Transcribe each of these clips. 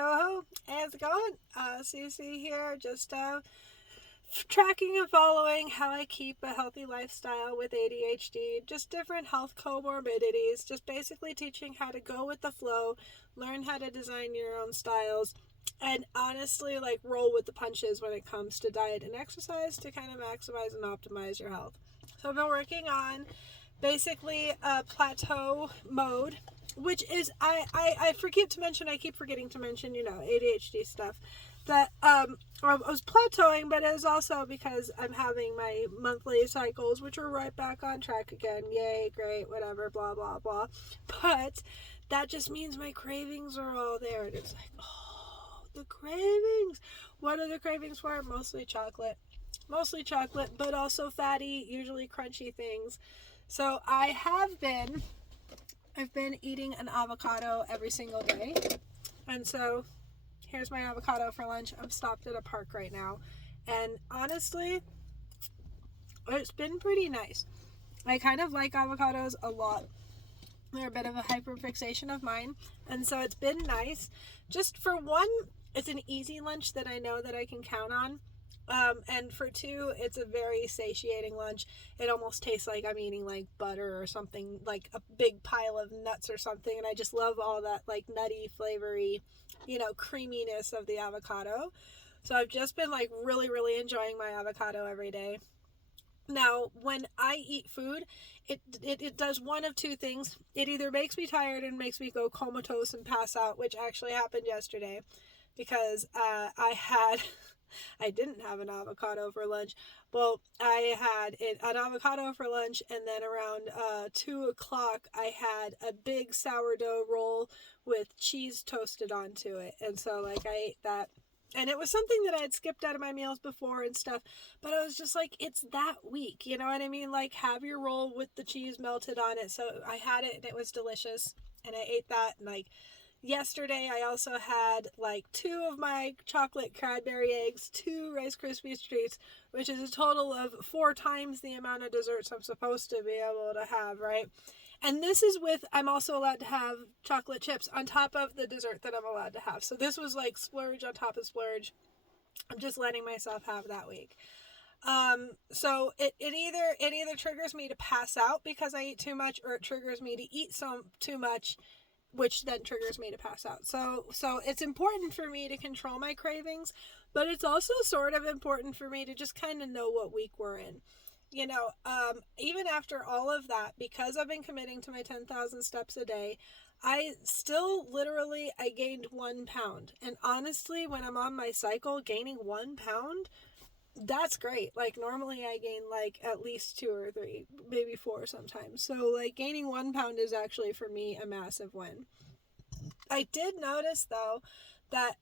yo, how's it going? CC here, just tracking and following how I keep a healthy lifestyle with ADHD, just different health comorbidities, just basically teaching how to go with the flow, learn how to design your own styles, and honestly, like, roll with the punches when it comes to diet and exercise to kind of maximize and optimize your health. So I've been working on basically a plateau mode, which is I keep forgetting to mention, ADHD stuff, that I was plateauing, but it was also because I'm having my monthly cycles, which are right back on track again. Yay, great, whatever, blah blah blah. But that just means my cravings are all there, and it's like, oh, the cravings. What are the cravings for? Mostly chocolate, but also fatty, usually crunchy things. So I've been eating an avocado every single day. And so here's my avocado for lunch. I'm stopped at a park right now. And honestly, it's been pretty nice. I kind of like avocados a lot. They're a bit of a hyperfixation of mine. And so it's been nice. Just for one, it's an easy lunch that I know that I can count on. And for two, it's a very satiating lunch. It almost tastes like I'm eating like butter or something, like a big pile of nuts or something. And I just love all that like nutty, flavory, creaminess of the avocado. So I've just been like really, really enjoying my avocado every day. Now, when I eat food, it does one of two things. It either makes me tired and makes me go comatose and pass out, which actually happened yesterday because I didn't have an avocado for lunch. Well, I had an avocado for lunch, and then around 2 o'clock, I had a big sourdough roll with cheese toasted onto it. And so, like, I ate that. And it was something that I had skipped out of my meals before and stuff. But I was just like, it's that week. You know what I mean? Like, have your roll with the cheese melted on it. So I had it, and it was delicious. And I ate that, and, like, yesterday I also had like 2 of my chocolate Cadbury eggs, 2 Rice Krispies treats, which is a total of 4 times the amount of desserts I'm supposed to be able to have, right? And this is with, I'm also allowed to have chocolate chips on top of the dessert that I'm allowed to have. So this was like splurge on top of splurge. I'm just letting myself have that week. So it either triggers me to pass out because I eat too much, or it triggers me to eat too much, which then triggers me to pass out. So it's important for me to control my cravings, but it's also sort of important for me to just kind of know what week we're in. Even after all of that, because I've been committing to my 10,000 steps a day, I still I gained 1 pound. And honestly, when I'm on my cycle, gaining 1 pound, that's great. Like, normally I gain like at least 2 or 3, maybe 4 sometimes. So like gaining 1 pound is actually for me a massive win. I did notice though that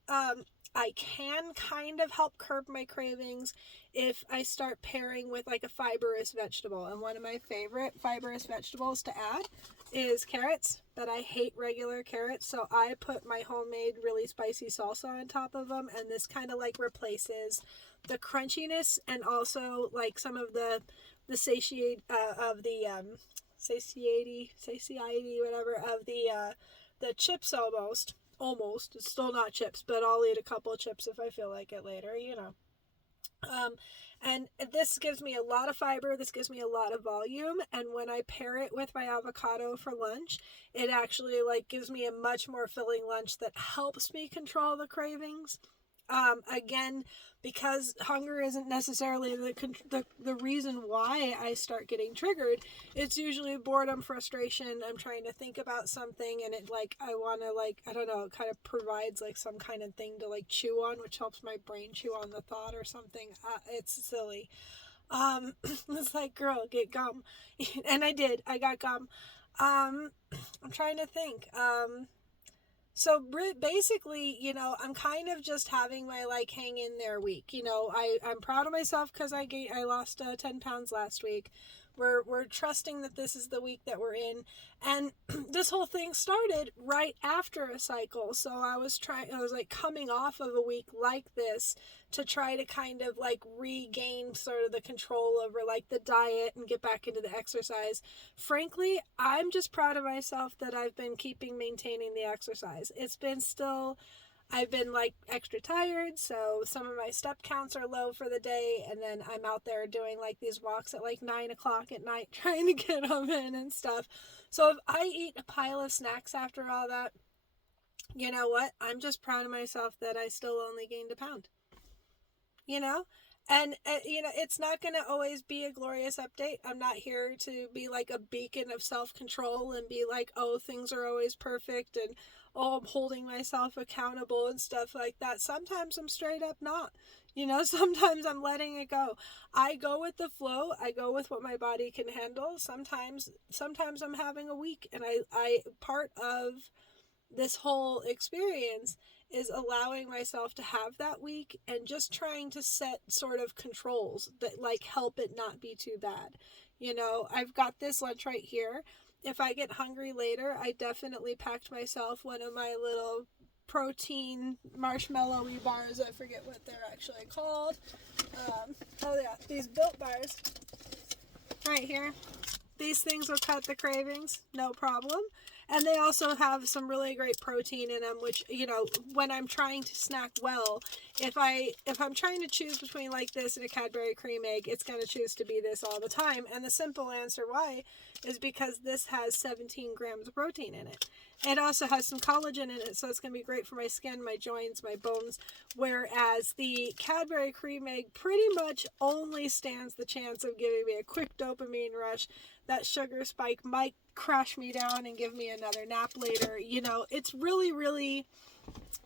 I can kind of help curb my cravings if I start pairing with like a fibrous vegetable. And one of my favorite fibrous vegetables to add is carrots, but I hate regular carrots, so I put my homemade really spicy salsa on top of them, and this kind of like replaces the crunchiness and also like some of the satiety whatever of the chips almost. It's still not chips, but I'll eat a couple of chips if I feel like it later, and this gives me a lot of fiber, this gives me a lot of volume, and when I pair it with my avocado for lunch, it actually like gives me a much more filling lunch that helps me control the cravings. Again, because hunger isn't necessarily the reason why I start getting triggered. It's usually boredom, frustration. I'm trying to think about something, and it like I want to like, I don't know, it kind of provides like some kind of thing to like chew on, which helps my brain chew on the thought or something. It's silly. It's like, girl, get gum, and I did. I got gum. I'm trying to think. So basically, I'm kind of just having my like hang in there week. I'm proud of myself because I lost 10 pounds last week. We're trusting that this is the week that we're in, and this whole thing started right after a cycle. So I was like coming off of a week like this to try to kind of like regain sort of the control over like the diet and get back into the exercise. Frankly, I'm just proud of myself that I've been maintaining the exercise. It's been still I've been like extra tired, so some of my step counts are low for the day, and then I'm out there doing like these walks at like 9 o'clock at night trying to get them in and stuff. So if I eat a pile of snacks after all that, you know what? I'm just proud of myself that I still only gained a pound, you know? And, it's not going to always be a glorious update. I'm not here to be like a beacon of self control and be like, oh, things are always perfect and, oh, I'm holding myself accountable and stuff like that. Sometimes I'm straight up not. Sometimes I'm letting it go. I go with the flow. I go with what my body can handle. Sometimes I'm having a week, and I part of this whole experience is allowing myself to have that week and just trying to set sort of controls that like help it not be too bad. I've got this lunch right here. If I get hungry later, I definitely packed myself one of my little protein marshmallowy bars. I forget what they're actually called. Oh yeah, these Built bars right here. These things will cut the cravings, no problem. And they also have some really great protein in them, which, when I'm trying to snack well, if I'm trying to choose between like this and a Cadbury cream egg, it's going to choose to be this all the time. And the simple answer why is because this has 17 grams of protein in it. It also has some collagen in it, so it's going to be great for my skin, my joints, my bones. Whereas the Cadbury cream egg pretty much only stands the chance of giving me a quick dopamine rush. That sugar spike might crash me down and give me another nap later. It's really, really,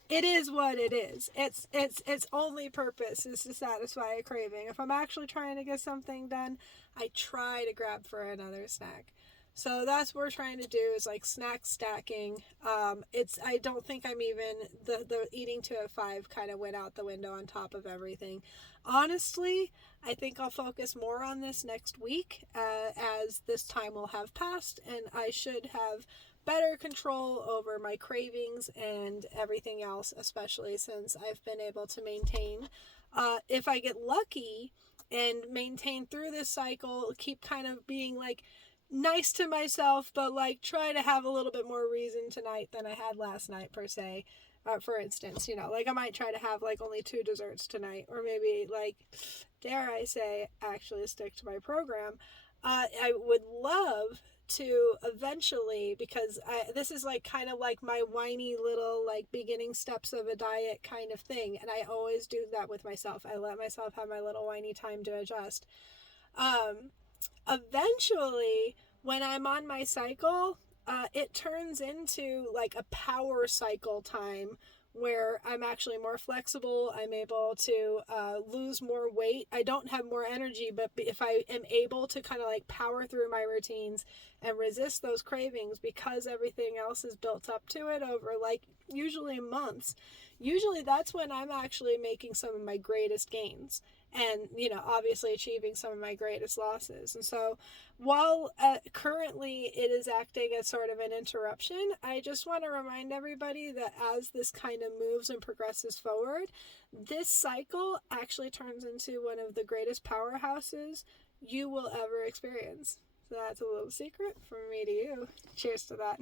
it is what it is. Its only purpose is to satisfy a craving. If I'm actually trying to get something done, I try to grab for another snack. So that's what we're trying to do, is like snack stacking. I don't think I'm even, the eating to at 5 kind of went out the window on top of everything. Honestly, I think I'll focus more on this next week, as this time will have passed, and I should have better control over my cravings and everything else, especially since I've been able to maintain. If I get lucky and maintain through this cycle, keep kind of being like nice to myself, but like try to have a little bit more reason tonight than I had last night, per se. For instance, like I might try to have like only 2 desserts tonight, or maybe like, dare I say, actually stick to my program. I would love to eventually, because this is like kind of like my whiny little like beginning steps of a diet kind of thing, and I always do that with myself. I let myself have my little whiny time to adjust. Eventually, when I'm on my cycle, it turns into like a power cycle time where I'm actually more flexible. I'm able to lose more weight. I don't have more energy, but if I am able to kind of like power through my routines and resist those cravings, because everything else is built up to it over like usually months, usually that's when I'm actually making some of my greatest gains. And, obviously achieving some of my greatest losses. And so while currently it is acting as sort of an interruption, I just want to remind everybody that as this kind of moves and progresses forward, this cycle actually turns into one of the greatest powerhouses you will ever experience. So that's a little secret from me to you. Cheers to that.